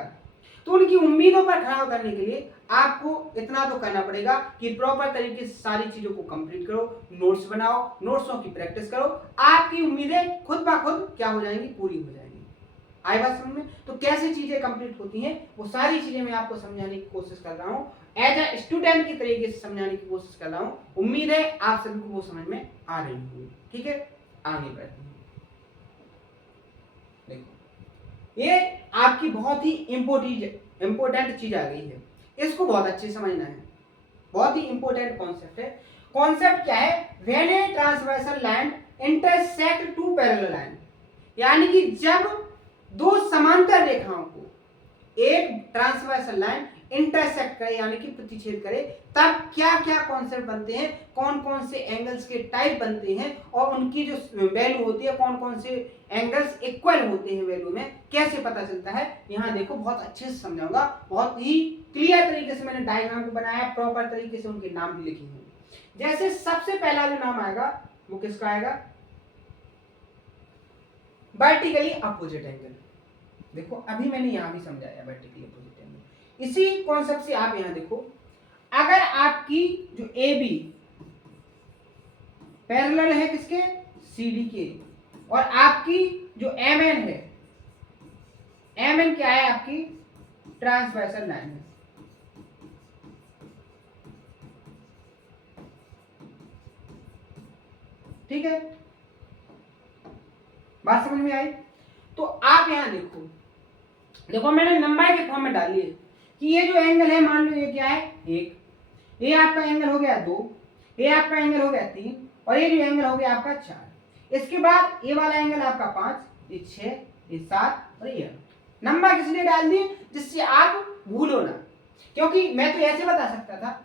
तो उनकी उम्मीदों पर खरा उतरने के लिए आपको इतना तो करना पड़ेगा कि प्रॉपर तरीके से सारी चीजों को कंप्लीट करो, नोट्स बनाओ, नोट्सों की प्रैक्टिस करो, आपकी उम्मीदें खुद ब खुद क्या हो जाएंगी, पूरी हो जाएंगी। आई बात समझ में। तो कैसे चीजें कंप्लीट होती हैं वो सारी चीजें मैं आपको समझाने की कोशिश कर रहा हूँ, एज ए स्टूडेंट की तरीके से समझाने की कोशिश कर रहा हूँ। उम्मीद है आप सभी को वो समझ में आ रही होगी। ठीक है, आगे बढ़ते हैं। देखो ये आपकी बहुत ही इंपोर्टेंट चीज आ गई है, इसको बहुत अच्छे समझना है। बहुत ही इंपोर्टेंट कॉन्सेप्ट है। कॉन्सेप्ट क्या है, when a transversal line intersect two parallel line, यानी कि जब दो समांतर रेखाओं को एक ट्रांसवर्सल लाइन इंटरसेक्ट करे यानी कि प्रतिच्छेद करे, तब क्या क्या कॉन्सेप्ट बनते हैं, कौन कौन से एंगल्स के टाइप बनते हैं, और उनकी जो वैल्यू होती है, कौन कौन से एंगल्स इक्वल होते हैं वैल्यू में, कैसे पता चलता है। यहाँ देखो बहुत अच्छे से समझाऊंगा, बहुत ही क्लियर तरीके से मैंने डायग्राम को बनाया, प्रॉपर तरीके से उनके नाम भी लिखे हैं। जैसे सबसे पहला जो नाम आएगा वो किसका आएगा, वर्टिकली अपोजिट एंगल। देखो अभी मैंने यहां भी समझाया वर्टिकली अपोजिट एंगल। इसी कॉन्सेप्ट से आप यहां देखो, अगर आपकी जो ए बी पैरेलल है किसके, सी डी के, और आपकी जो एम एन है, एम एन क्या है आपकी, ट्रांसवर्सल लाइन है। ठीक है, बात समझ में आई। तो आप यहां देखो मैंने नंबर के फॉर्म में डाली है कि ये जो एंगल है, मान लो ये क्या है, एक, ये आपका एंगल हो गया 2, ये आपका एंगल हो गया 3, और ये जो एंगल हो गया आपका 4। इसके बाद ये वाला एंगल आपका 5, ये 6, ये 7 और ये 8। नंबर किस लिए डाल दिए, जिससे आप भूलो ना, क्योंकि मैं तो ऐसे बता सकता था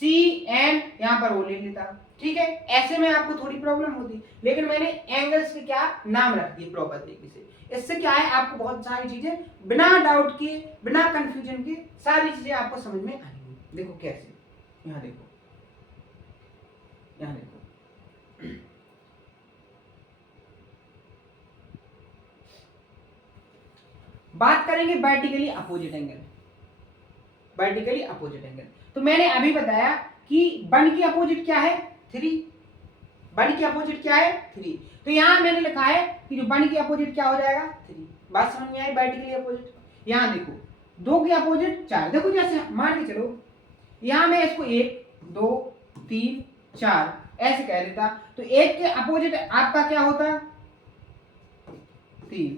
सी एन, यहां पर वो ले लेता, ठीक है, ऐसे में आपको थोड़ी प्रॉब्लम होती, लेकिन मैंने एंगल्स के क्या नाम रख दिए प्रॉपर तरीके से। इससे क्या है, आपको बहुत सारी चीजें बिना डाउट के, बिना कंफ्यूजन के सारी चीजें आपको समझ में आएंगी। देखो कैसे, यहां देखो, यहां देखो, बात करेंगे vertically opposite angle. Vertically opposite angle तो मैंने अभी बताया कि 1 की अपोजिट क्या है 3, 1 की अपोजिट क्या है 3। तो यहां मैंने लिखा है कि जो 1 की अपोजिट क्या हो जाएगा 3। बात समझ में आई वर्टिकली अपोजिट। यहां देखो 2 की अपोजिट 4। देखो जैसे मान के चलो यहां मैं इसको 1 2 3 4 ऐसे कह देता, तो 1 के अपोजिट आपका क्या होता 3,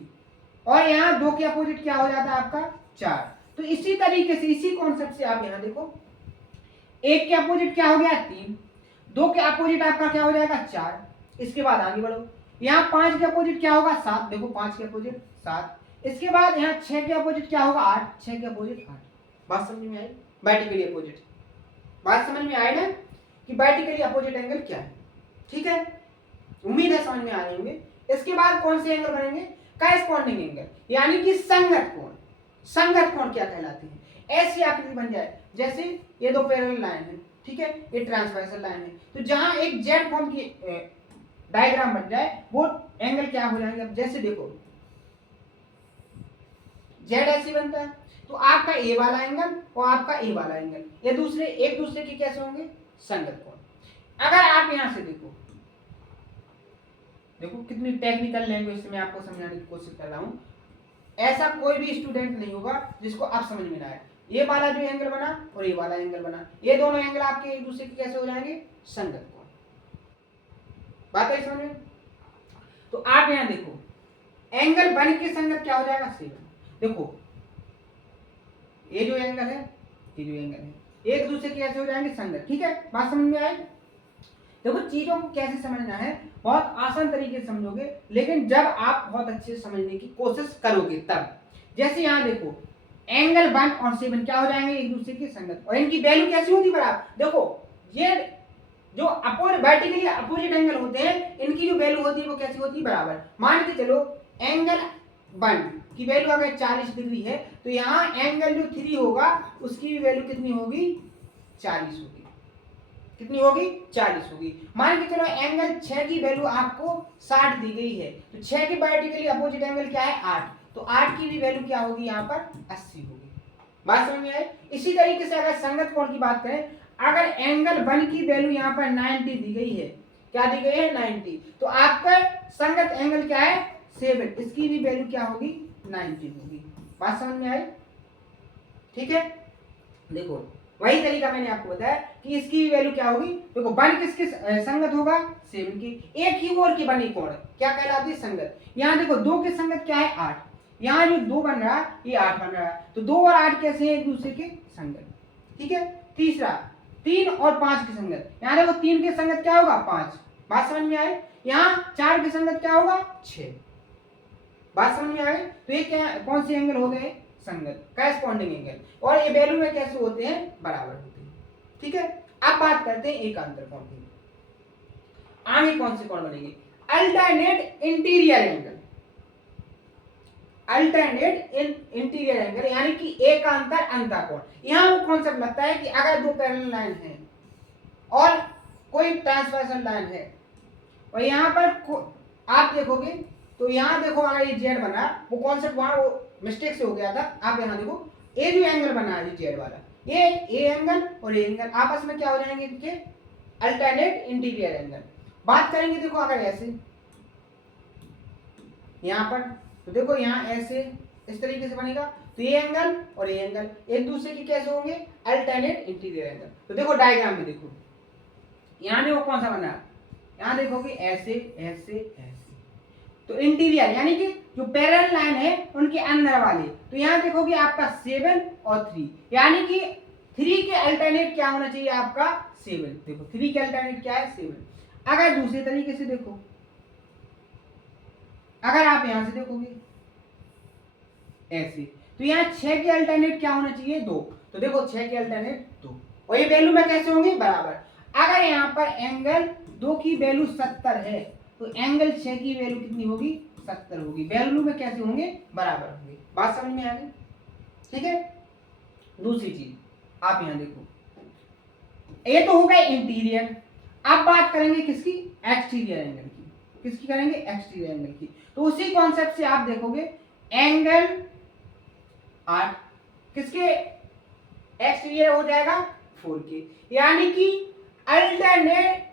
और यहां 2 के अपोजिट क्या हो जाता है आपका 4। तो इसी तरीके से इसी कॉन्सेप्ट से आप यहां देखो 1 के अपोजिट क्या हो गया 3, 2 के अपोजिट आपका क्या हो जाएगा 4। इसके बाद आगे बढ़ो, यहाँ 5 के अपोजिट क्या होगा 7। देखो 5 के अपोजिट 7। इसके बाद यहाँ 6 के अपोजिट क्या होगा 8, 6 के अपोजिट 8। बात समझ में आई वर्टिकली अपोजिट। बात समझ में आई ना कि वर्टिकली अपोजिट एंगल क्या है। ठीक है, उम्मीद है समझ में आ रहे होंगे। इसके बाद कौन से एंगल बनेंगे करेस्पॉन्डिंग एंगल, यानी कि संगत कोण। संगत कोण क्या कहलाते हैं, ऐसी आकृति बन जाए जैसे ये दो पैरेलल लाइन है, ठीक है, ये ट्रांसवर्सल लाइन है, तो जहां एक जेड फॉर्म की डायग्राम बन जाए वो एंगल क्या हो जाएंगे। अब जैसे देखो जेड ऐसी बनता है, तो आपका ए वाला एंगल और आपका ए वाला एंगल ये दूसरे एक दूसरे के कैसे होंगे संगत कोण। अगर आप यहां से देखो, देखो कितनी टेक्निकल लैंग्वेज से मैं आपको समझाने की कोशिश कर रहा हूं। ऐसा कोई भी स्टूडेंट नहीं होगा जिसको आप समझ में ना आए। ये वाला जो एंगल बना और ये वाला एंगल बना, ये दोनों एंगल आपके एक दूसरे के कैसे हो जाएंगे संगत कोण। बात है समझ में। तो आप यहां देखो एंगल 1 के संगत क्या हो जाएगा 7। देखो ये जो एंगल है ये जो एंगल है एक दूसरे के कैसे हो जाएंगे संगत। ठीक है, बात समझ में आई। देखो चीजों को कैसे समझना है बहुत आसान तरीके से समझोगे, लेकिन जब आप बहुत अच्छे से समझने की कोशिश करोगे तब। जैसे यहाँ देखो एंगल 1 और 7 क्या हो जाएंगे एक दूसरे के संगत, और इनकी वैल्यू कैसी होगी बराबर। देखो ये जो वर्टिकली अपोजिट एंगल होते हैं इनकी जो वैल्यू होती है वो कैसी होती है बराबर। मान के चलो एंगल 1 की वैल्यू अगर 40 डिग्री है तो यहाँ एंगल जो 3 होगा उसकी भी वैल्यू कितनी होगी 40 होगी। कितनी होगी 40 होगी। मान के चलो एंगल 6 की वैल्यू आपको 60 दी गई है, तो 6 के वर्टिकली अपोजिट एंगल क्या है 8, तो 8 की भी वैल्यू क्या होगी यहाँ पर 80 होगी। बात समझ में आई। इसी तरीके से अगर संगत कोण की बात करें, अगर एंगल 1 की वैल्यू यहाँ पर 90 दी गई है, क्या दी गई है 90, तो आपका संगत एंगल क्या है 7, इसकी भी वैल्यू क्या होगी 90 होगी। बात समझ में आई। ठीक है, देखो वही तरीका मैंने आपको बताया कि इसकी भी वैल्यू क्या होगी। देखो 1 किसके संगत होगा 7 की, एक ही ओर की बनी कोण क्या कहलाती है संगत। यहाँ देखो 2 के संगत क्या है 8, यहाँ जो 2 बन रहा है ये 8 बन रहा है, तो 2 और 8 कैसे हैं एक दूसरे के संगत। ठीक है, तीसरा 3 और 5 के संगत, यहाँ देखो 3 के संगत क्या होगा 5। बात समझ में आए। यहाँ 4 के संगत क्या होगा 6। बात समझ में आ गई। तो ये क्या कौन से एंगल हो गए संगत करेस्पॉन्डिंग एंगल, और ये वैल्यू में कैसे होते हैं बराबर होते हैं। ठीक है, अब बात करते हैं एकांतर कोण की। आगे कौन से कोण बनेंगे alternate interior angle. Alternate interior angle यानी कि एकांतर अंतर कोण। यहां वो कॉन्सेप्ट लगता है कि अगर दो पैरेलल लाइन है और कोई ट्रांसवर्सल लाइन है और यहाँ पर आप देखोगे तो यहाँ देखो अगर ये जेड बना, वो कॉन्सेप्ट वहां वो मिस्टेक से हो गया था। आप यहाँ देखो ए जो एंगल बना है जेड वाला, ये ए एंगल और ए एंगल आपस में क्या हो जाएंगे इनके अल्टरनेट इंटीरियर एंगल। बात करेंगे देखो अगर ऐसे यहाँ पर, तो देखो यहाँ ऐसे इस तरीके से बनेगा, तो ये एंगल और ये एंगल एक दूसरे के कैसे होंगे अल्टरनेट इंटीरियर एंगल। तो देखो डायग्राम में देखो यहाँ देखो कौन सा बना, यहाँ देखोगे ऐसे ऐसे ऐसे, तो इंटीरियर यानी कि जो पैरेलल लाइन है उनके अंदर वाले। तो यहाँ देखोगे आपका 7 और 3, यानी कि 3 के अल्टरनेट क्या होना चाहिए आपका 7। देखो 3 के अल्टरनेट क्या है 7। अगर दूसरे तरीके से देखो, अगर आप यहां से देखोगे ऐसे, तो यहाँ 6 के अल्टरनेट क्या होना चाहिए 2। तो देखो 6 के अल्टरनेट 2, और ये वैल्यू में कैसे होंगे बराबर। अगर यहाँ पर एंगल 2 की वैल्यू 70 है तो एंगल 6 की वैल्यू कितनी होगी 70 होगी। वैल्यू में कैसे होंगे बराबर होंगे। बात समझ में आ गई। ठीक है, दूसरी चीज आप यहां देखो, ये तो हो गया इंटीरियर। अब बात करेंगे किसकी एक्सटीरियर एंगल की। किसकी करेंगे एक्सटीरियर एंगल की। तो उसी कॉन्सेप्ट से आप देखोगे एंगल 8, किसके एक्सटीरियर हो जाएगा 4 के, यानी कि अल्टरनेट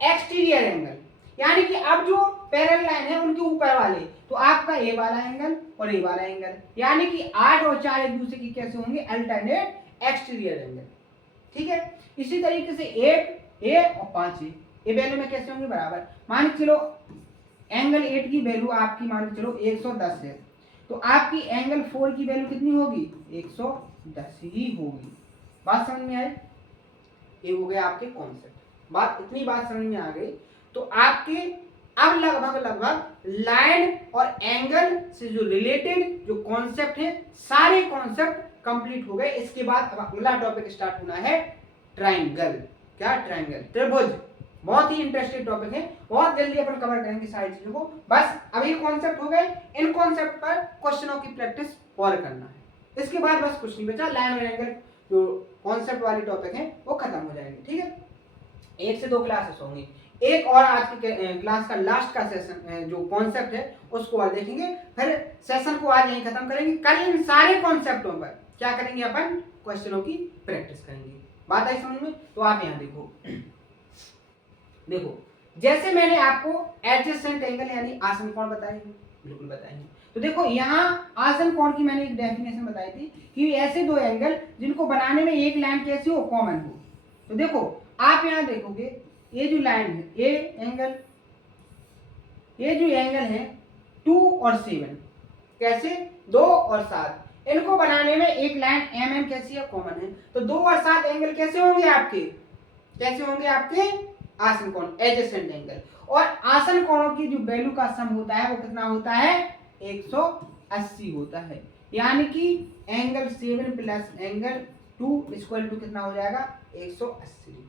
एक्सटीरियर एंगल, यानी कि अब जो पैरेलल लाइन है उनके ऊपर वाले, तो आपका ए वाला एंगल और ए वाला एंगल, यानी कि 8 और 4 एक दूसरे की कैसे होंगे, अल्टरनेट एक्सटीरियर एंगल। ठीक है, इसी तरीके से 8 ए और 5 ए वैल्यू में कैसे होंगे, बराबर। मान के चलो एंगल 8 की वैल्यू आपकी मान के चलो 110 है, तो आपकी एंगल 4 की वैल्यू कितनी होगी, 110 ही होगी। बात समझ में आई, ये हो गया आपके कॉन्सेप्ट। बात इतनी बात समझ में आ गई तो आपके अब लगभग लाइन और एंगल से जो रिलेटेड जो कॉन्सेप्ट है सारे कॉन्सेप्ट कंप्लीट हो गए। इसके बाद अब अगला टॉपिक स्टार्ट होना है ट्राइंगल। क्या, ट्राइंगल, त्रिभुज। बहुत ही इंटरेस्टिंग टॉपिक है, बहुत जल्दी अपन कवर करेंगे सारी चीजों को। बस अभी कॉन्सेप्ट हो गए, इन कॉन्सेप्ट पर क्वेश्चनों की प्रैक्टिस और करना है। इसके बाद बस कुछ नहीं बचा, लाइन और एंगल जो कॉन्सेप्ट वाले टॉपिक हैं वो खत्म हो जाएंगे। ठीक है, 1 से 2 क्लासेस होंगी, एक और आज की क्लास का लास्ट का सेशन जो कॉन्सेप्ट है उसको और देखेंगे, फिर सेशन को आज यहीं खत्म करेंगे। कल इन सारे कॉन्सेप्टों पर क्या करेंगे, अपन क्वेश्चनों की प्रैक्टिस करेंगे। बात आई समझ में? तो आप यहाँ देखो, देखो जैसे मैंने आपको एडजेसेंट एंगल यानी आसन कोण बताए, बिल्कुल बताएंगे। तो देखो यहाँ आसन कोण की मैंने एक डेफिनेशन बताई थी कि ऐसे दो एंगल जिनको बनाने में एक लाइन कैसी हो, कॉमन हो। तो देखो आप यहाँ देखोगे ये जो लाइन है, ये जो एंगल है 2 और 7, कैसे, 2 और 7, इनको बनाने में एक लाइन एम कैसी है, कॉमन है। तो 2 और 7 एंगल कैसे होंगे आपके, कैसे होंगे आपके आसन कोण, एडजेसेंट एंगल। और आसन कोणों की जो वैल्यू का सम होता है वो कितना होता है, 180 होता है, यानी कि angle 7 plus angle 2 equal to कितना हो जाएगा, 180 डिग्री।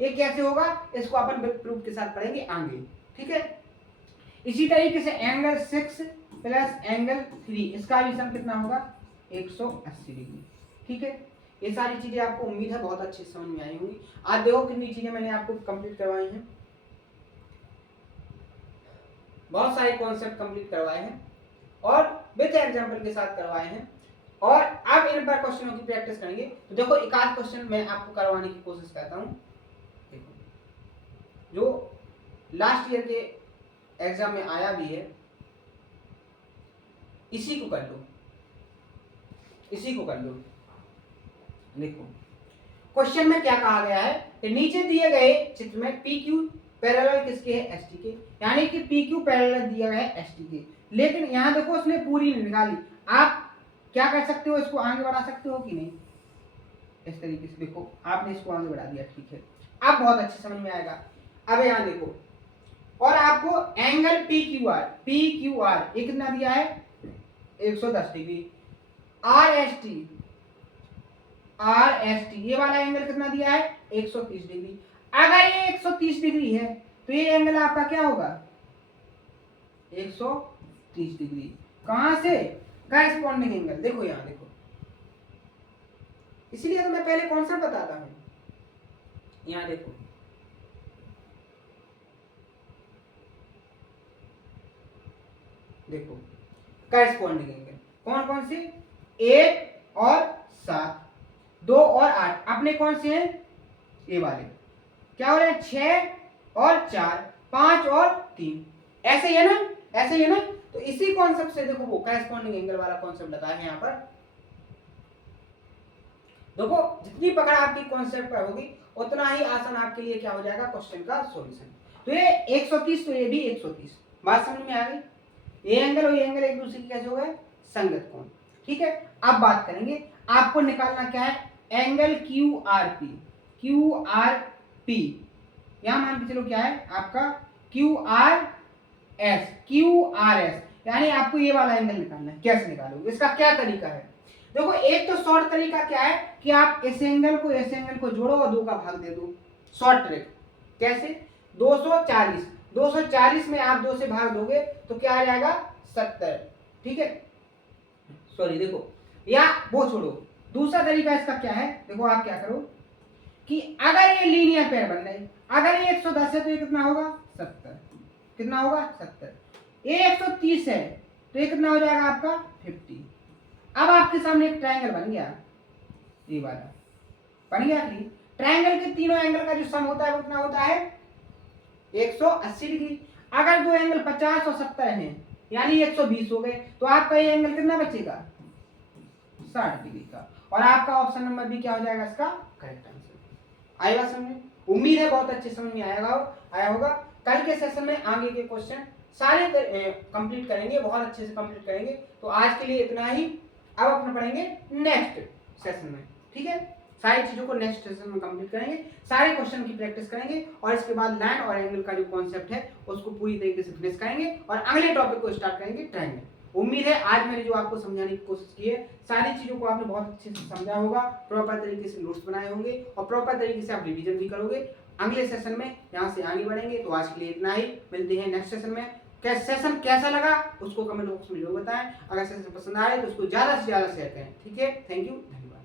ये कैसे होगा, इसको अपन विद प्रूफ के साथ पढ़ेंगे आगे। ठीक है, इसी तरीके से एंगल 6 प्लस एंगल 3, इसका भी सम कितना होगा, 180 डिग्री। ठीक है, ये सारी चीजें आपको उम्मीद है बहुत अच्छी समझ में आई होंगी। आज देखो कितनी चीजें मैंने आपको कंप्लीट करवाई हैं, बहुत सारे कॉन्सेप्ट कंप्लीट करवाए हैं और विद एग्जांपल के साथ करवाए हैं, और अब इन पर क्वेश्चनों की प्रैक्टिस करेंगे। तो देखो एक आध क्वेश्चन मैं आपको करवाने की कोशिश करता हूँ। देखो जो लास्ट ईयर के एग्जाम में आया भी है, इसी को कर लो, इसी को कर लो। देखो क्वेश्चन में क्या कहा गया है कि नीचे दिए गए चित्र में पी क्यू पैरेलल किसके है, एस टी के, यानी कि पी क्यू पैरेलल दिया गया है एस टी के। लेकिन यहाँ देखो उसने पूरी निकाली, आप क्या कर सकते हो, इसको आगे बढ़ा सकते हो कि नहीं, इस तरीके से देखो आपने इसको आगे बढ़ा दिया। ठीक है, अब बहुत अच्छे समझ में आएगा। अब यहाँ देखो, और आपको एंगल पी क्यू आर ये कितना दिया है, 110 डिग्री। आर एस टी ये वाला एंगल कितना दिया है, 130 डिग्री। अगर ये 130 डिग्री है तो ये एंगल आपका क्या होगा, 130 डिग्री। कहां से, कॉरेस्पॉन्डिंग एंगल। देखो यहाँ देखो, इसीलिए तो मैं पहले कॉन्सेप्ट बताता हूं। यहाँ देखो, देखो कॉरेस्पॉन्डिंग एंगल कौन कौन से, 1 और 7, 2 और 8 अपने कौन से हैं, ये वाले। क्या हो रहे हैं, 6 और 4, 5 और 3, ऐसे ही है ना, ऐसे ही है ना। तो इसी कॉन्सेप्ट से देखो वो कॉरेस्पॉन्डिंग एंगल वाला कॉन्सेप्ट बताया है यहाँ पर। देखो जितनी पकड़ आपकी कॉन्सेप्ट पर होगी उतना ही आसान आपके लिए क्या हो जाएगा, क्वेश्चन का सॉल्यूशन। तो ये 130, तो ये भी 130। बात समझ में आ गई, ये एंगल और ये एंगल एक दूसरे के कैसे हो गए, संगत कोण। ठीक है, अब बात करेंगे, आपको निकालना क्या है, एंगल क्यू आर पी। यहां मान के चलो क्या है आपका क्यू आर एस, यानी आपको ये वाला एंगल निकालना है। कैसे निकालोगे, इसका क्या तरीका है, देखो एक तो शॉर्ट तरीका क्या है कि आप इस एंगल को जोड़ो और 2 का भाग दे दो। शॉर्ट ट्रिक कैसे, 240 में आप 2 से भाग दोगे तो क्या आ जाएगा, 70। ठीक है, सॉरी देखो, या वो छोड़ो, दूसरा तरीका इसका क्या है, देखो आप क्या करो कि अगर ये लीनियर पेयर बन रहे, अगर ये 110 है तो ये कितना होगा, 70। कितना होगा, 70। ये 130 है तो ये कितना हो जाएगा आपका, 50। अब आपके सामने एक ट्रायंगल बन गया, ये वाला बन गया कि ट्रायंगल के तीनों एंगल का जो सम होता है वो कितना होता है 180 डिग्री। अगर दो एंगल 50 और 70 हैं यानी 120 हो गए, तो आपका ये एंगल कितना बचेगा 60 डिग्री का, और आपका ऑप्शन नंबर बी क्या हो जाएगा इसका करेक्ट आंसर। आएगा समझ में? उम्मीद है बहुत अच्छे समझ में आया होगा। कल के सेशन में आगे के क्वेश्चन सारे कंप्लीट करेंगे, बहुत अच्छे से कंप्लीट करेंगे। तो आज के लिए इतना ही, अब अपना पढ़ेंगे नेक्स्ट सेशन में, ठीक है। सारी चीजों को नेक्स्ट सेशन में कंप्लीट करेंगे, सारे क्वेश्चन की प्रैक्टिस करेंगे, और इसके बाद लाइन और एंगल का जो कॉन्सेप्ट है उसको पूरी तरीके से फिनिश करेंगे, और अगले टॉपिक को स्टार्ट करेंगे ट्रायंगल। उम्मीद है आज मैंने जो आपको समझाने की कोशिश की है, सारी चीजों को आपने बहुत अच्छे से समझा होगा, प्रॉपर तरीके से नोट्स बनाए होंगे, और प्रॉपर तरीके से आप रिवीजन भी करोगे। अगले सेशन में यहाँ से आगे बढ़ेंगे। तो आज के लिए इतना ही, मिलते हैं नेक्स्ट सेशन में। सेशन कैसा लगा उसको कमेंट बॉक्स में जरूर बताएं। अगर सेशन पसंद आए तो उसको ज्यादा से ज्यादा शेयर करें, ठीक है। थैंक यू, धन्यवाद।